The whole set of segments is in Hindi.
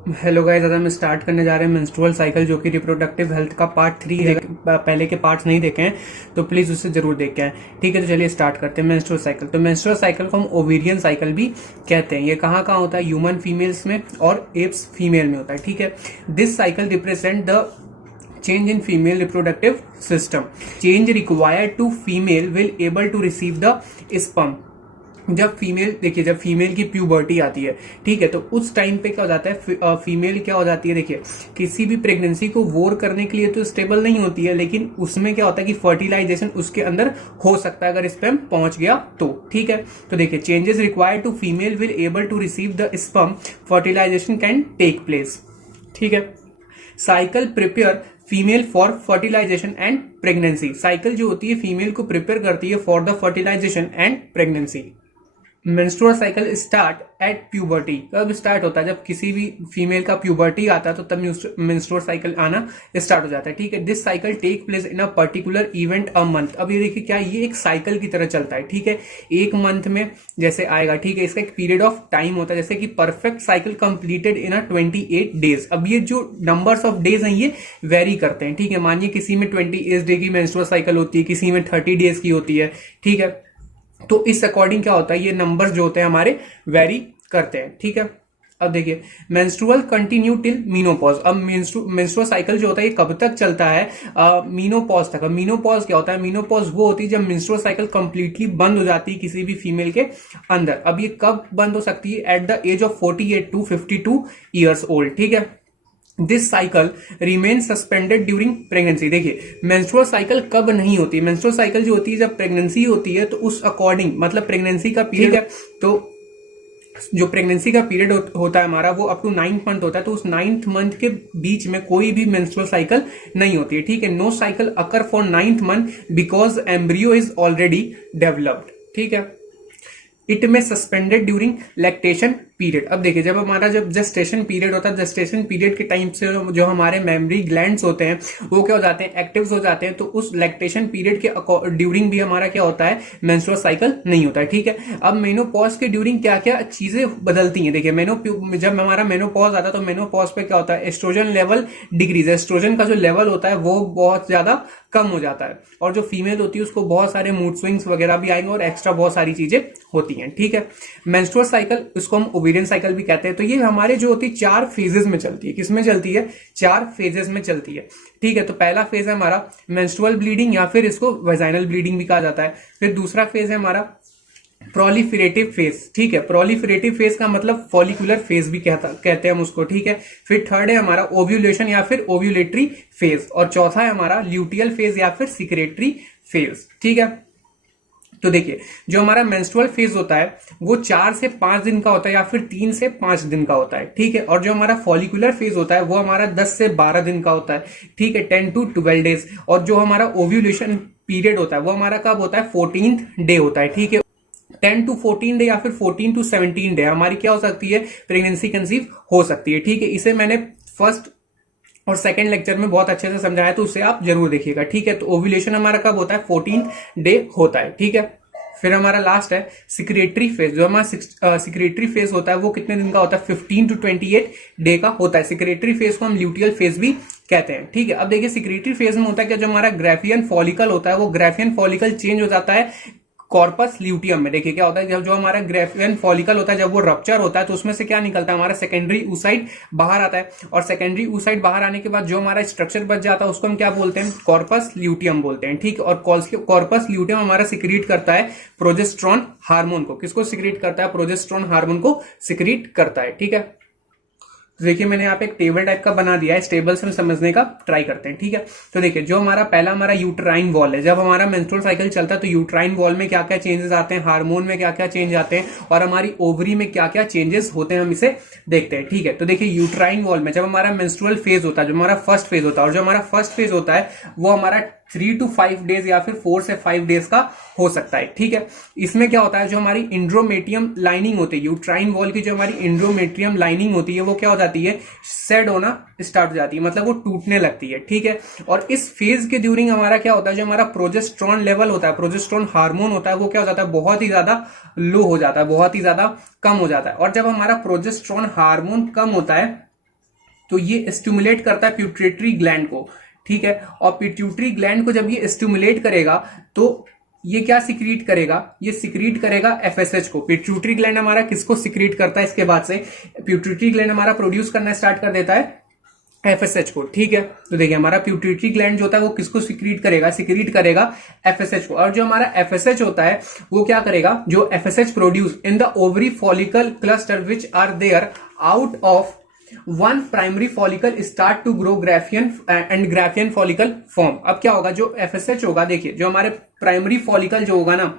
हेलो गाइस, आज हम स्टार्ट करने जा रहे हैं मेंस्ट्रुअल साइकिल, जो कि रिप्रोडक्टिव हेल्थ का पार्ट 3 है। पहले के पार्ट्स नहीं देखे हैं तो प्लीज उसे जरूर देख के आए। ठीक है, तो चलिए स्टार्ट करते हैं। मेंस्ट्रुअल साइकिल, तो मेंस्ट्रुअल साइकिल को हम ओवेरियन साइकिल भी कहते हैं। ये कहाँ कहाँ होता है? ह्यूमन फीमेल्स में और एप्स फीमेल में होता है। ठीक है, this cycle represent the change in female reproductive system. Change required to female will able to receive the sperm. जब फीमेल, देखिए, जब फीमेल की प्यूबर्टी आती है, ठीक है, तो उस टाइम पे क्या हो जाता है, फीमेल क्या हो जाती है, देखिए, किसी भी प्रेगनेंसी को वोर करने के लिए तो स्टेबल नहीं होती है, लेकिन उसमें क्या होता है कि फर्टिलाइजेशन उसके अंदर हो सकता है अगर स्पर्म पहुंच गया तो। ठीक है, तो देखिए, changes required to female will able to receive the sperm, fertilization can take place. ठीक है, cycle prepare female for fertilization and pregnancy. Cycle जो होती है फीमेल को प्रिपेयर करती है for the fertilization and pregnancy. Menstrual cycle start at puberty. कब स्टार्ट होता है? जब किसी भी फीमेल का प्यूबर्टी आता है तो तब मेंस्ट्रुअल साइकिल आना स्टार्ट हो जाता है। ठीक है, this cycle take place in a particular event a month. अब ये देखिए, क्या ये एक साइकिल की तरह चलता है। ठीक है, एक मंथ में जैसे आएगा। ठीक है, इसका एक पीरियड ऑफ टाइम होता है, जैसे कि perfect cycle completed in a 28 days. अब ये जो नंबर्स ऑफ डेज हैं ये वेरी करते हैं। ठीक है, मानिए किसी में 28 डे की मेंस्ट्रुअल साइकिल होती है, किसी में 30 डेज की होती है। ठीक है, तो इस अकॉर्डिंग क्या होता है, ये नंबर्स जो होते हैं हमारे वेरी करते हैं। ठीक है, अब देखिए, मेंस्ट्रुअल कंटिन्यू टिल मीनोपॉज। अब मेंस्ट्रुअल साइकिल जो होता है ये कब तक चलता है? मीनोपॉज तक। अब मीनोपॉज क्या होता है? मीनोपॉज वो होती है जब मेंस्ट्रुअल साइकिल कंप्लीटली बंद हो जाती है किसी भी फीमेल के अंदर। अब ये कब बंद हो सकती है? At the age of 48 to 52 years old. ठीक है, this cycle remain suspended during pregnancy. देखिए, मेंस्ट्रुअल साइकिल कब नहीं होती? मेंस्ट्रुअल साइकिल जो होती है जब प्रेगनेंसी होती है, तो उस अकॉर्डिंग, मतलब प्रेगनेंसी का पीरियड है, तो जो प्रेगनेंसी का पीरियड होता है हमारा वो अप टू 9th मंथ होता है, तो उस 9th मंथ के बीच में कोई भी मेंस्ट्रुअल साइकिल नहीं होती है। ठीक है, no cycle occur for 9th month because embryo is already developed. ठीक है, इट में सस्पेंडेड ड्यूरिंग लैक्टेशन पीरियड। अब देखिए, जब हमारा जब जेस्टेशन पीरियड होता है, जेस्टेशन पीरियड के टाइम से जो हमारे मेमरी ग्लैंड्स होते हैं वो क्या हो जाते हैं? एक्टिव हो जाते हैं। तो उस लैक्टेशन पीरियड के ड्यूरिंग भी हमारा क्या होता है? मेंस्ट्रुअल साइकिल नहीं होता है। ठीक है, अब मेनोपॉज के ड्यूरिंग क्या क्या चीजें बदलती हैं? देखिए, जब हमारा मेनोपॉज आता है तो मेनोपॉज पे क्या होता है? Oestrogen level decrease. एस्ट्रोजन का जो लेवल होता है वो बहुत ज्यादा कम हो जाता है, और जो फीमेल होती है उसको बहुत सारे मूड स्विंग्स वगैरह भी आएंगे और एक्स्ट्रा बहुत सारी चीजें होती हैं। ठीक है, मेंस्ट्रुअल साइकिल, इसको हम ओवेरियन साइकिल भी कहते हैं। तो ये हमारे जो होती है 4 फेजेस में चलती है। किसमें चलती है? 4 फेजेस में चलती है। ठीक है, तो पहला फेज है हमारा मेंस्ट्रुअल ब्लीडिंग, या फिर इसको वेजाइनल ब्लीडिंग भी कहा जाता है। फिर दूसरा फेज है हमारा प्रोलिफरेटिव फेज। ठीक है, प्रोलिफरेटिव फेज का मतलब फॉलिकुलर फेज भी कहते हैं हम उसको। ठीक है, फिर थर्ड है हमारा ओव्यूलेशन या फिर ओव्यूलेटरी फेज, और चौथा है हमारा ल्यूटियल फेज या फिर सिक्रेटरी फेज। ठीक है, तो देखिए, जो हमारा मेंस्ट्रुअल फेज होता है वो 4 से 5 दिन का होता है, या फिर 3 से 5 दिन का होता है। ठीक है, और जो हमारा फॉलिकुलर फेज होता है वो हमारा 10 से 12 दिन का होता है। ठीक है, 10 to 12 डेज। और जो हमारा ओव्यूलेशन पीरियड होता है वो हमारा कब होता है? 14th डे होता है। ठीक है, 10 to 14 डे या फिर 14 to 17 डे हमारी क्या हो सकती है? प्रेगनेंसी कंसीव हो सकती है। ठीक है, इसे मैंने फर्स्ट और सेकंड लेक्चर में बहुत अच्छे से समझाया, तो उसे आप जरूर देखिएगा। ठीक है, तो ओव्यूलेशन हमारा कब होता है? 14th डे होता है। ठीक है, फिर हमारा लास्ट है सिक्रेटरी फेज। जो हमारा सिक्रेटरी फेज होता है वो कितने दिन का होता है? 15 to 28 डे का होता है। सिक्रेटरी फेज को हम ल्यूटियल फेज भी कहते हैं। ठीक है, अब देखिए, सिक्रेटरी फेज में होता है क्या? जो हमारा ग्राफियन फॉलिकल होता है वो ग्राफियन फॉलिकल चेंज हो जाता है कॉर्पस ल्यूटियम में। देखिए, क्या होता है जब जो हमारा ग्राफियन फॉलिकल होता है जब वो रप्चर होता है तो उसमें से क्या निकलता है? हमारा सेकेंडरी ऊसाइड बाहर आता है, और सेकेंडरी ऊसाइड बाहर आने के बाद जो हमारा स्ट्रक्चर बच जाता है उसको हम क्या बोलते हैं? कॉर्पस ल्यूटियम बोलते हैं। ठीक है, और कॉर्पस ल्यूटियम हमारा सिक्रीट करता है प्रोजेस्टेरॉन हार्मोन को। किसको सिक्रीट करता है? प्रोजेस्टेरॉन हार्मोन को सिक्रीट करता है। ठीक है, देखिए, मैंने यहाँ पे एक टेबल टाइप का बना दिया है, इस टेबल से हम समझने का ट्राई करते हैं। ठीक है, तो देखिए, जो हमारा पहला हमारा यूट्राइन वॉल है। जब हमारा मेंस्ट्रुअल साइकिल चलता है तो यूट्राइन वॉल में क्या क्या चेंजेस आते हैं, हार्मोन में क्या क्या चेंज आते हैं, और हमारी ओवरी में क्या क्या चेंजेस होते हैं, हम इसे देखते हैं। ठीक है, तो देखिए, यूट्राइन वॉल में जब हमारा मेंस्ट्रुअल फेज होता है, जो हमारा फर्स्ट फेज होता है, और जो हमारा फर्स्ट फेज होता है वो हमारा 3 to 5 डेज या फिर 4 से 5 डेज का हो सकता है। ठीक है, इसमें क्या होता है? जो हमारी इंड्रोमेट्रियम लाइनिंग होती है, यूट्राइन वॉल की जो हमारी इंड्रोमेट्रियम लाइनिंग होती है वो क्या हो जाती है? सेड होना स्टार्ट हो जाती है, मतलब वो टूटने लगती है। ठीक है, और इस फेज के ड्यूरिंग हमारा क्या होता है? जो हमारा प्रोजेस्टेरॉन लेवल होता है, प्रोजेस्टेरॉन हार्मोन होता है, वो क्या हो जाता है? बहुत ही ज्यादा लो हो जाता है, बहुत ही ज्यादा कम हो जाता है। और जब हमारा प्रोजेस्टेरॉन हार्मोन कम होता है तो ये स्टिमुलेट करता है पिट्यूटरी ग्लैंड को, ठीक है। और पिट्यूटरी ग्लैंड को जब ये स्टिमुलेट करेगा तो ये क्या सिक्रीट करेगा, ये सिक्रीट करेगा एफएसएच को। पिट्यूटरी ग्लैंड हमारा किसको सिक्रीट करता है, इसके बाद से पिट्यूटरी ग्लैंड हमारा प्रोड्यूस करना स्टार्ट कर देता है एफएसएच को, ठीक है। तो देखिए हमारा पिट्यूटरी ग्लैंड जो होता है वो किसको सिक्रीट करेगा, सिक्रीट करेगा एफएसएच को। और जो हमारा एफएसएच होता है वो क्या करेगा, जो FSH produce in the ovary follicle cluster which are there out of one primary follicle start to grow graafian and graafian follicle form. अब क्या होगा, जो एफएसएच होगा, देखिए जो हमारे प्राइमरी फॉलिकल जो होगा ना,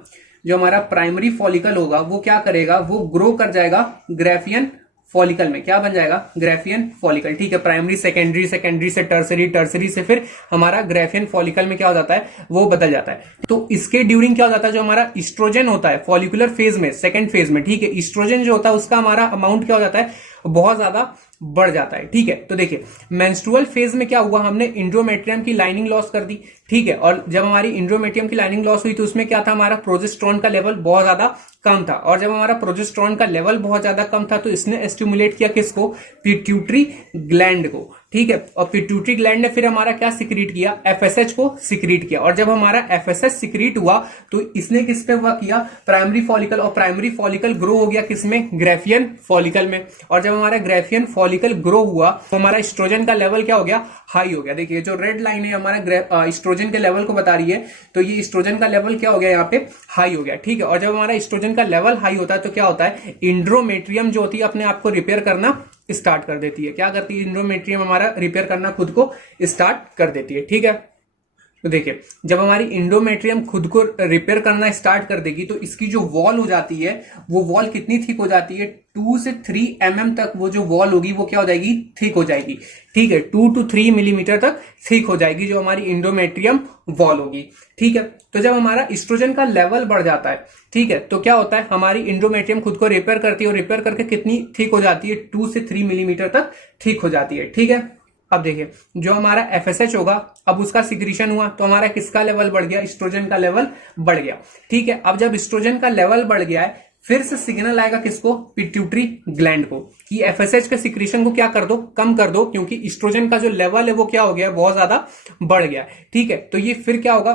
जो हमारा प्राइमरी फॉलिकल होगा वो क्या करेगा, वो ग्रो कर जाएगा ग्राफियन फॉलिकल में। क्या बन जाएगा, ग्राफियन फॉलिकल, ठीक है। प्राइमरी सेकेंडरी, सेकेंडरी से टर्सरी, टर्सरी से फिर हमारा ग्राफियन फॉलिकल में क्या हो जाता है, वो बदल जाता है। तो इसके ड्यूरिंग क्या हो जाता है, जो हमारा ईस्ट्रोजन होता है फॉलिकुलर फेज में, सेकेंड फेज में, ठीक है, ईस्ट्रोजन जो होता है उसका हमारा अमाउंट क्या हो जाता है, बहुत ज्यादा बढ़ जाता है, ठीक है। तो देखिए मेंस्ट्रुअल फेज में क्या हुआ, हमने इंड्रोमेट्रियम की लाइनिंग लॉस कर दी, ठीक है। और जब हमारी इंड्रोमेट्रियम की लाइनिंग लॉस हुई तो उसमें क्या था, हमारा प्रोजेस्टेरोन का लेवल बहुत ज्यादा कम था। और जब हमारा प्रोजेस्टेरोन का लेवल बहुत ज्यादा कम था तो इसने स्टिमुलेट किया किसको, पिट्यूटरी ग्लैंड को, ठीक है। और पिट्यूटरी ग्लैंड ने फिर हमारा क्या सिक्रीट किया, एफएसएच को सिक्रीट किया। और जब हमारा एफएसएच सिक्रीट हुआ तो इसने किस पे हुआ किया, प्राइमरी फॉलिकल। और प्राइमरी फॉलिकल ग्रो हो गया किसमें, ग्राफियन फॉलिकल में। और जब हमारा ग्राफियन फॉलिकल ग्रो हुआ तो हमारा एस्ट्रोजन का लेवल क्या हो गया, हाई हो गया। देखिए जो रेड लाइन है हमारा एस्ट्रोजन के लेवल को बता रही है, तो ये एस्ट्रोजन का लेवल क्या हो गया, यहाँ पे हाई हो गया, ठीक है। और जब हमारा एस्ट्रोजन का लेवल हाई होता है तो क्या होता है, इंड्रोमेट्रियम जो होती है अपने आप को रिपेयर करना स्टार्ट कर देती है। क्या करती है, इंड्रोमेट्रियम हमारा रिपेयर करना खुद को स्टार्ट कर देती है, ठीक है। तो देखिए जब हमारी इंडोमेट्रियम खुद को रिपेयर करना स्टार्ट कर देगी तो इसकी जो वॉल हो जाती है वो वॉल कितनी थिक हो जाती है, 2 से 3 mm तक वो जो वॉल होगी वो क्या हो जाएगी, थिक हो जाएगी, ठीक है। 2 to 3 मिलीमीटर तक थिक हो जाएगी जो हमारी इंडोमेट्रियम वॉल होगी, ठीक है। तो जब हमारा एस्ट्रोजन का लेवल बढ़ जाता है, ठीक है, तो क्या होता है, हमारी इंडोमेट्रियम खुद को रिपेयर करती है और रिपेयर करके कितनी थिक हो जाती है, 2 से 3 मिलीमीटर तक थिक हो जाती है, ठीक है। अब देखिए जो हमारा एफएसएच होगा अब उसका सिक्रीशन हुआ तो हमारा किसका लेवल बढ़ गया, एस्ट्रोजन का लेवल बढ़ गया, ठीक है। अब जब एस्ट्रोजन का लेवल बढ़ गया है फिर से सिग्नल आएगा किसको, पिट्यूटरी ग्लैंड को, कि एफएसएच के सिक्रीशन को क्या कर दो, कम कर दो, क्योंकि एस्ट्रोजन का जो लेवल है वो क्या हो गया, बहुत ज्यादा बढ़ गया, ठीक है। तो ये फिर क्या होगा,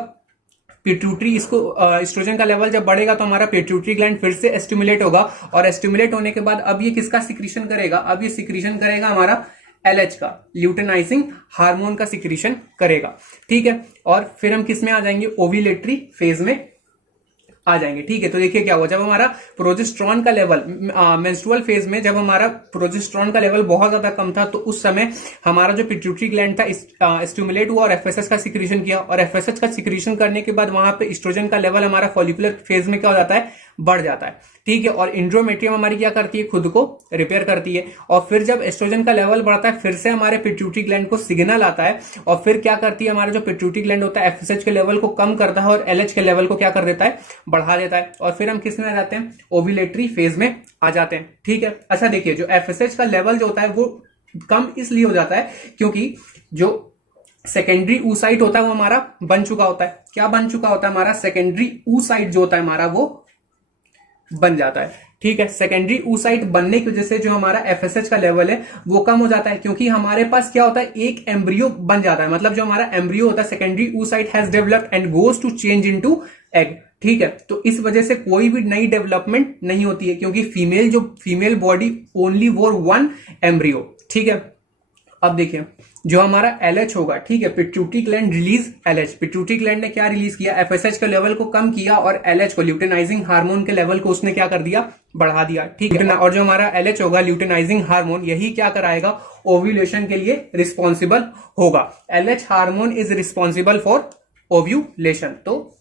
पिट्यूटरी इसको एस्ट्रोजन का लेवल जब बढ़ेगा तो हमारा पिट्यूटरी ग्लैंड फिर से स्टिमुलेट होगा। और स्टिमुलेट होने के बाद अब ये किसका सिक्रीशन करेगा, अब ये सिक्रीशन करेगा हमारा एलएच का, ल्यूटेनाइजिंग हार्मोन का सिक्रीशन करेगा, ठीक है। और फिर हम किस में आ जाएंगे, ओव्यूलेटरी फेज में आ जाएंगे, ठीक है। तो देखिए क्या हुआ, जब हमारा प्रोजेस्टेरोन का लेवल मेंस्ट्रुअल फेज में जब हमारा प्रोजेस्टेरोन का लेवल बहुत ज्यादा कम था तो उस समय हमारा जो पिट्यूटरी ग्लैंड था स्टिमुलेट हुआ और एफएसएच का सिक्रीशन किया। और एफएसएच का सिक्रीशन करने के बाद वहां पे एस्ट्रोजन का लेवल हमारा फॉलिकुलर फेज में क्या हो जाता है, बढ़ जाता है, ठीक है। और इंड्रोमेट्रियम हमारी क्या करती है, खुद को रिपेयर करती है। और फिर जब एस्ट्रोजन का लेवल बढ़ता है फिर से हमारे पिट्यूटरी ग्लैंड को सिग्नल आता है और फिर क्या करती है, हमारा जो पिट्यूटरी ग्लैंड होता है एफएसएच के लेवल को कम करता है और एलएच के लेवल को क्या कर देता है, बढ़ा देता है। और फिर हम किस में आ जाते हैं, ओव्यूलेटरी फेज में आ जाते हैं, ठीक है। अच्छा देखिए जो एफएसएच का लेवल जो होता है वो कम इसलिए हो जाता है क्योंकि जो सेकेंडरी ऊसाइट होता है वो हमारा बन चुका होता है। क्या बन चुका होता है, हमारा सेकेंडरी ऊसाइट जो होता है हमारा वो बन जाता है, ठीक है। सेकेंडरी ऊसाइट बनने की वजह से जो हमारा एफएसएच का लेवल है वो कम हो जाता है, क्योंकि हमारे पास क्या होता है, एक एम्ब्रियो बन जाता है। मतलब जो हमारा एम्ब्रियो होता है, secondary oocyte has developed and goes to change into egg, ठीक है। तो इस वजह से कोई भी नई डेवलपमेंट नहीं होती है, क्योंकि फीमेल बॉडी ओनली वोर 1 एम्ब्रियो, ठीक है। अब देखिए जो हमारा एलएच होगा, ठीक है, pituitary gland release LH, pituitary gland ने क्या रिलीज किया, एफएसएच के लेवल को कम किया और एलएच को, ल्यूटेनाइजिंग हार्मोन के लेवल को उसने क्या कर दिया, बढ़ा दिया, ठीक है। और जो हमारा एलएच होगा, ल्यूटेनाइजिंग हार्मोन, यही क्या कराएगा, ओव्यूलेशन के लिए रिस्पॉन्सिबल होगा। LH hormone is responsible for ovulation, तो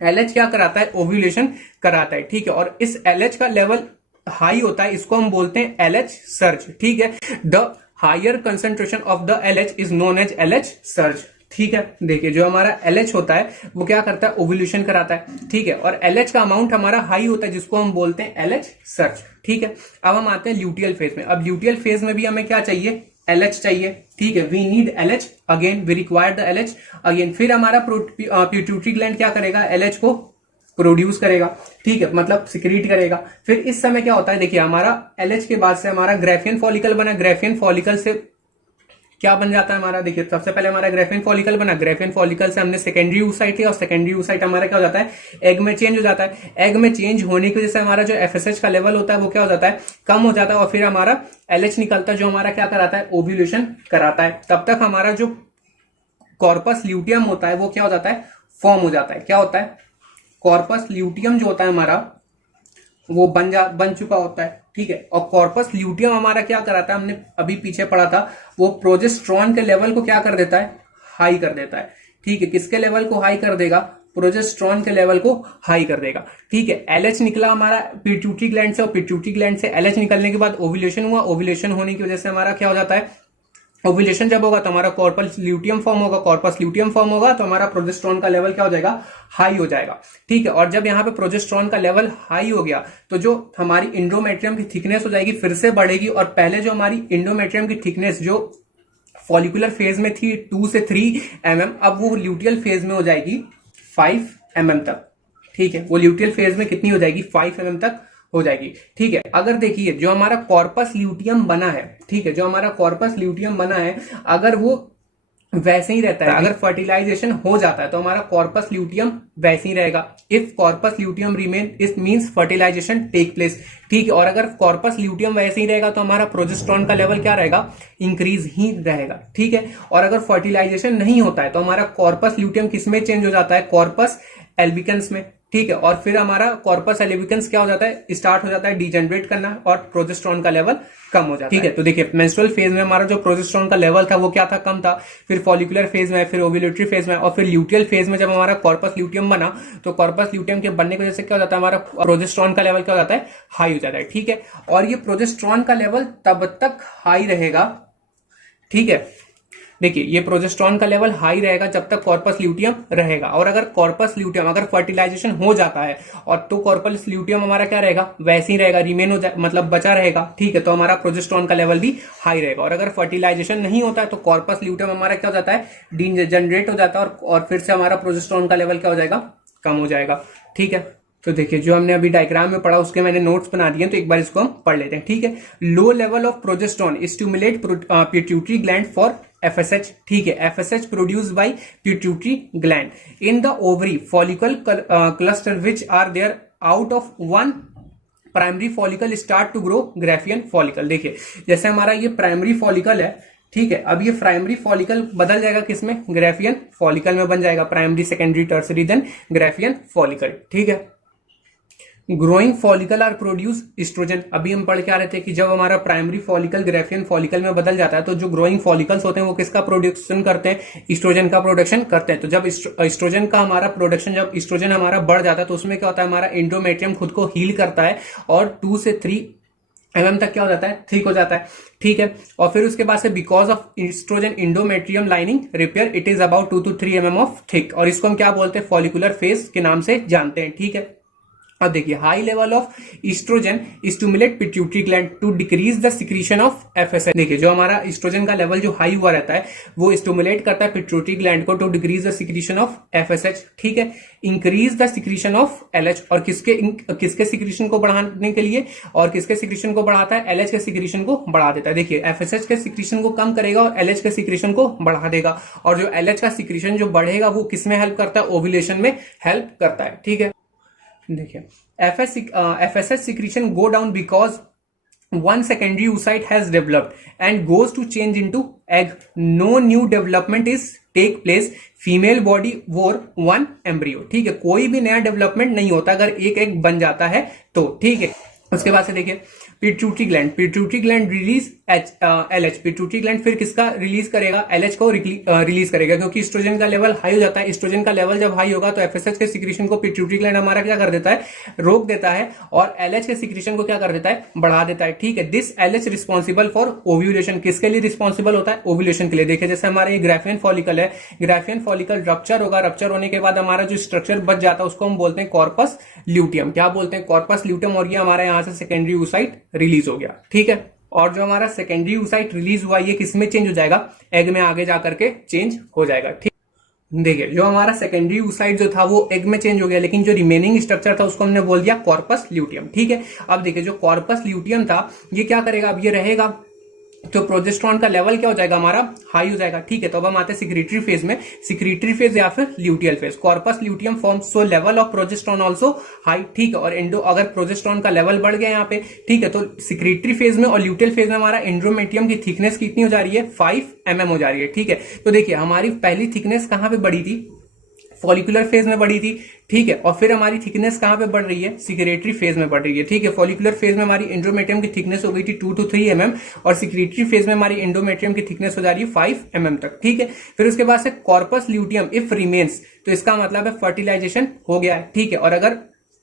एलएच क्या कराता है, ओव्यूलेशन कराता है, ठीक है। और इस एलएच का लेवल हाई होता है, इसको हम बोलते हैं एलएच सर्ज, ठीक है। The higher concentration of the LH is known as LH surge, ठीक है। देखिए जो हमारा एलएच होता है वो क्या करता है, ओव्यूलेशन कराता है, ठीक है। और एलएच का अमाउंट हमारा हाई होता है जिसको हम बोलते हैं एलएच सर्ज, ठीक है। अब हम आते हैं ल्यूटियल फेज में। अब ल्यूटियल फेज में भी हमें क्या चाहिए, एलएच चाहिए, ठीक है। We need LH again, we require the LH again. फिर हमारा पिट्यूटरी ग्लैंड क्या करेगा, एलएच को प्रोड्यूस करेगा, ठीक है, मतलब सिक्रीट करेगा। फिर इस समय क्या होता है, देखिए हमारा एलएच के बाद से हमारा ग्राफियन फॉलिकल बना, ग्राफियन फॉलिकल से क्या बन जाता है हमारा, देखिए सबसे पहले हमारा ग्राफियन फॉलिकल बना, ग्राफियन फॉलिकल से हमने सेकेंडरी oocyte लिया और सेकेंडरी oocyte हमारा क्या हो जाता है, एग में चेंज हो जाता है। एग में चेंज होने की वजह से हमारा जो एफएसएच का लेवल होता है वो क्या हो जाता है, कम हो जाता है, और फिर हमारा एलएच निकलता है जो हमारा क्या कराता है, ओव्यूलेशन कराता है। तब तक हमारा जो कॉर्पस ल्यूटियम होता है वो क्या हो जाता है, फॉर्म हो जाता है। क्या होता है, कॉर्पस ल्यूटियम जो होता है हमारा वो बन चुका होता है, ठीक है। और कॉर्पस ल्यूटियम हमारा क्या कराता है, हमने अभी पीछे पढ़ा था, वो प्रोजेस्टेरॉन के लेवल को क्या कर देता है, हाई कर देता है, ठीक है। किसके लेवल को हाई कर देगा, प्रोजेस्टेरॉन के लेवल को हाई कर देगा, ठीक है। एलएच निकला हमारा पिट्यूटरी ग्लैंड से, और पिट्यूटरी ग्लैंड से एलएच निकलने के बाद ओव्यूलेशन हुआ, ओव्यूलेशन होने की वजह से हमारा क्या हो जाता है, ओव्यूलेशन जब होगा तो हमारा कॉर्पस ल्यूटियम फॉर्म होगा, कॉर्पस ल्यूटियम फॉर्म होगा तो हमारा प्रोजेस्टेरॉन का लेवल क्या हो जाएगा, हाई हो जाएगा, ठीक है। और जब यहाँ पे प्रोजेस्टेरॉन का लेवल हाई हो गया तो जो हमारी इंडोमेट्रियम की थिकनेस हो जाएगी फिर से बढ़ेगी, और पहले जो हमारी इंडोमेट्रियम की थिकनेस जो फॉलिकुलर फेज में थी 2 से 3 mm, अब वो ल्यूटियल फेज में हो जाएगी 5 mm तक, ठीक है। वो ल्यूटियल फेज में कितनी हो जाएगी, 5 mm तक हो जाएगी, ठीक है। अगर देखिए जो हमारा कॉर्पस ल्यूटियम बना है, ठीक है, जो हमारा कॉर्पस ल्यूटियम बना है अगर वो वैसे ही रहता है, अगर फर्टिलाइजेशन हो जाता है तो हमारा कॉर्पस ल्यूटियम वैसे ही रहेगा। If corpus luteum remain it means fertilization take place, ठीक है। और अगर कॉर्पस ल्यूटियम वैसे ही रहेगा तो हमारा प्रोजेस्टेरॉन का लेवल क्या रहेगा, इंक्रीज ही रहेगा, ठीक है। और अगर फर्टिलाइजेशन नहीं होता है तो हमारा कॉर्पस ल्यूटियम किसमें चेंज हो जाता है, कॉर्पस एल्बिकन्स में, ठीक है। और फिर हमारा कॉर्पस एल्बिकन्स क्या हो जाता है, स्टार्ट हो जाता है डिजेनरेट करना और प्रोजेस्टेरॉन का लेवल कम हो जाता है, ठीक है। तो देखिए मेंस्ट्रुअल फेज में हमारा जो प्रोजेस्टेरॉन का लेवल था वो क्या था, कम था। फिर फॉलिकुलर फेज में, फिर ओव्यूलेटरी फेज में, और फिर ल्यूटियल फेज में जब हमारा कॉर्पस ल्यूटियम बना तो कॉर्पस ल्यूटियम के बनने की वजह से क्या हो जाता है, हमारा प्रोजेस्टेरॉन का लेवल क्या हो जाता है, हाई हो जाता है, ठीक है। और ये प्रोजेस्टेरॉन का लेवल तब तक हाई रहेगा, ठीक है। देखिए ये प्रोजेस्टेरॉन का लेवल हाई रहेगा जब तक कॉर्पस ल्यूटियम रहेगा, और अगर कॉर्पस ल्यूटियम अगर फर्टिलाइजेशन हो जाता है और तो कॉर्पस ल्यूटियम हमारा क्या रहेगा, वैसे ही रहेगा, रिमेन हो जाए मतलब बचा रहेगा, ठीक है। तो हमारा प्रोजेस्टेरॉन का लेवल भी हाई रहेगा। और अगर फर्टिलाइजेशन नहीं होता है तो कॉर्पस ल्यूटियम हमारा क्या हो जाता है, डीजेनरेट हो जाता है, और फिर से हमारा प्रोजेस्टेरॉन का लेवल क्या हो जाएगा, कम हो जाएगा, ठीक है। तो देखिए जो हमने अभी डायग्राम में पढ़ा उसके मैंने नोट्स बना दिए, तो एक बार इसको हम पढ़ लेते हैं, ठीक है। Low level of progesterone stimulate pituitary gland for FSH, ठीक है। FSH produced by pituitary gland in the ovary follicle cluster which are there out of one primary follicle start to grow graafian follicle. देखिए जैसे हमारा ये प्राइमरी फॉलिकल है, ठीक है, अब ये प्राइमरी फॉलिकल बदल जाएगा किसमें, ग्राफियन फॉलिकल में बन जाएगा, primary secondary tertiary then graafian follicle, ठीक है। Growing follicle are produce estrogen, अभी हम पढ़ के आ रहे थे कि जब हमारा प्राइमरी फॉलिकल ग्राफियन फॉलिकल में बदल जाता है तो जो ग्रोइंग फॉलिकल्स होते हैं वो किसका प्रोडक्शन करते हैं, एस्ट्रोजन का प्रोडक्शन करते हैं। तो जब एस्ट्रोजन का हमारा प्रोडक्शन, जब एस्ट्रोजन हमारा बढ़ जाता है तो उसमें क्या होता है, हमारा एंडोमेट्रियम खुद को हील करता है और 2 से 3 mm तक क्या हो जाता है, थिक हो जाता है, ठीक है। और फिर उसके बाद से because of oestrogen endometrium lining repair it is about 2 to 3 mm of thick, और इसको हम क्या बोलते हैं, फॉलिकुलर फेज के नाम से जानते हैं, ठीक है। अब देखिए high level of estrogen stimulate pituitary gland to decrease the secretion of FSH। देखिए जो हमारा एस्ट्रोजन का लेवल जो हाई हुआ रहता है वो स्टिमुलेट करता है पिट्यूटरी ग्लैंड को to decrease the secretion of FSH, ठीक है। Increase the secretion of LH, और किसके सिक्रीशन को बढ़ाने के लिए, और किसके सिक्रीशन को बढ़ाता है, LH के सिक्रीशन को बढ़ा देता है। देखिए FSH के सिक्रीशन को कम करेगा और LH के सिक्रीशन को बढ़ा देगा, और जो LH का सिक्रीशन जो बढ़ेगा वो किसमें हेल्प करता है, ओव्यूलेशन में हेल्प करता है, ठीक है। देखिए FSH secretion go down because one secondary oocyte has developed and goes to change into egg. No new development is take place. Female body wore one embryo, ठीक है। कोई भी नया डेवलपमेंट नहीं होता अगर एक एग बन जाता है तो, ठीक है। उसके बाद से देखिए pituitary gland release LH, pituitary gland फिर किसका रिलीज करेगा, LH को रिलीज करेगा, क्योंकि एस्ट्रोजन का लेवल हाई हो जाता है। एस्ट्रोजन का लेवल जब हाई होगा तो FSH के सिक्रीशन को पिट्यूटरी ग्लैंड हमारा क्या कर देता है, रोक देता है, और LH के सिक्रीशन को क्या कर देता है, बढ़ा देता है, ठीक है। This LH responsible for ovulation, किसके लिए रिस्पॉन्सिबल होता है, ओव्यूलेशन के लिए। देखिए जैसे हमारा ये ग्राफियन फॉलिकल है, ग्राफियन फॉलिकल रप्चर होगा, रप्चर होने के बाद हमारा जो स्ट्रक्चर बच जाता है उसको हम बोलते हैं कॉर्पस ल्यूटियम, क्या बोलते हैं, कॉर्पस ल्यूटियम, और ये हमारा यहाँ से सेकेंडरी oocyte रिलीज हो गया, ठीक है। और जो हमारा सेकेंडरी oocyte रिलीज हुआ ये किस में चेंज हो जाएगा, एग में आगे जाकर के चेंज हो जाएगा, ठीक। देखिए जो हमारा सेकेंडरी oocyte जो था वो एग में चेंज हो गया, लेकिन जो रिमेनिंग स्ट्रक्चर था उसको हमने बोल दिया कॉर्पस ल्यूटियम, ठीक है। अब देखिए जो कॉर्पस ल्यूटियम था ये क्या करेगा, अब ये रहेगा तो प्रोजेस्टेरॉन का लेवल क्या हो जाएगा हमारा, हाई हो जाएगा। ठीक है, तो अब हम आते हैं सिक्रीटरी फेज में। सिक्रीटरी फेज या फिर luteal phase, corpus luteum forms so level of progesterone also high. ठीक है, और एंडो अगर प्रोजेस्टेरॉन का लेवल बढ़ गया यहाँ पे, ठीक है, तो सिक्रीटरी फेज में और ल्यूटियल फेज में हमारा एंड्रोमेट्रियम की थिकनेस कितनी हो जा रही है, 5 mm हो जा रही है। ठीक है, तो देखिए हमारी पहली थिकनेस कहां पे बढ़ी थी, फॉलिकुलर फेज में बढ़ी थी। ठीक है, और फिर हमारी थिकनेस कहां पे बढ़ रही है, सिक्रेटरी फेज में बढ़ रही है। ठीक है, फॉलिकुलर फेज में हमारी एंडोमेट्रियम की थिकनेस हो गई थी 2 to 3 mm और सिक्रेटरी फेज में हमारी एंडोमेट्रियम की थिकनेस हो जा रही है 5 mm तक। ठीक है, फिर उसके बाद से कॉर्पस ल्यूटियम इफ रिमेन्स, तो इसका मतलब है फर्टिलाइजेशन हो गया है। ठीक है, और अगर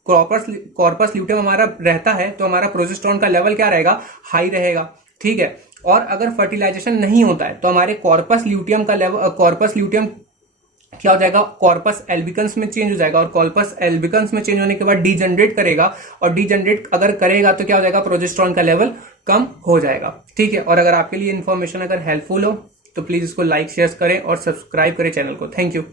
कॉर्पस ल्यूटियम हमारा रहता है तो हमारा प्रोजेस्टेरॉन का लेवल क्या रहेगा, हाई रहेगा। ठीक है, और अगर फर्टिलाइजेशन नहीं होता है तो हमारे कॉर्पस ल्यूटियम का लेवल, कॉर्पस ल्यूटियम क्या हो जाएगा, कॉर्पस एल्बिकन्स में चेंज हो जाएगा, और कॉर्पस एल्बिकन्स में चेंज होने के बाद डीजनरेट करेगा, और डीजनरेट अगर करेगा तो क्या हो जाएगा, प्रोजेस्टेरॉन का लेवल कम हो जाएगा। ठीक है, और अगर आपके लिए इन्फॉर्मेशन अगर हेल्पफुल हो तो प्लीज इसको लाइक शेयर करें और सब्सक्राइब करें चैनल को। Thank you.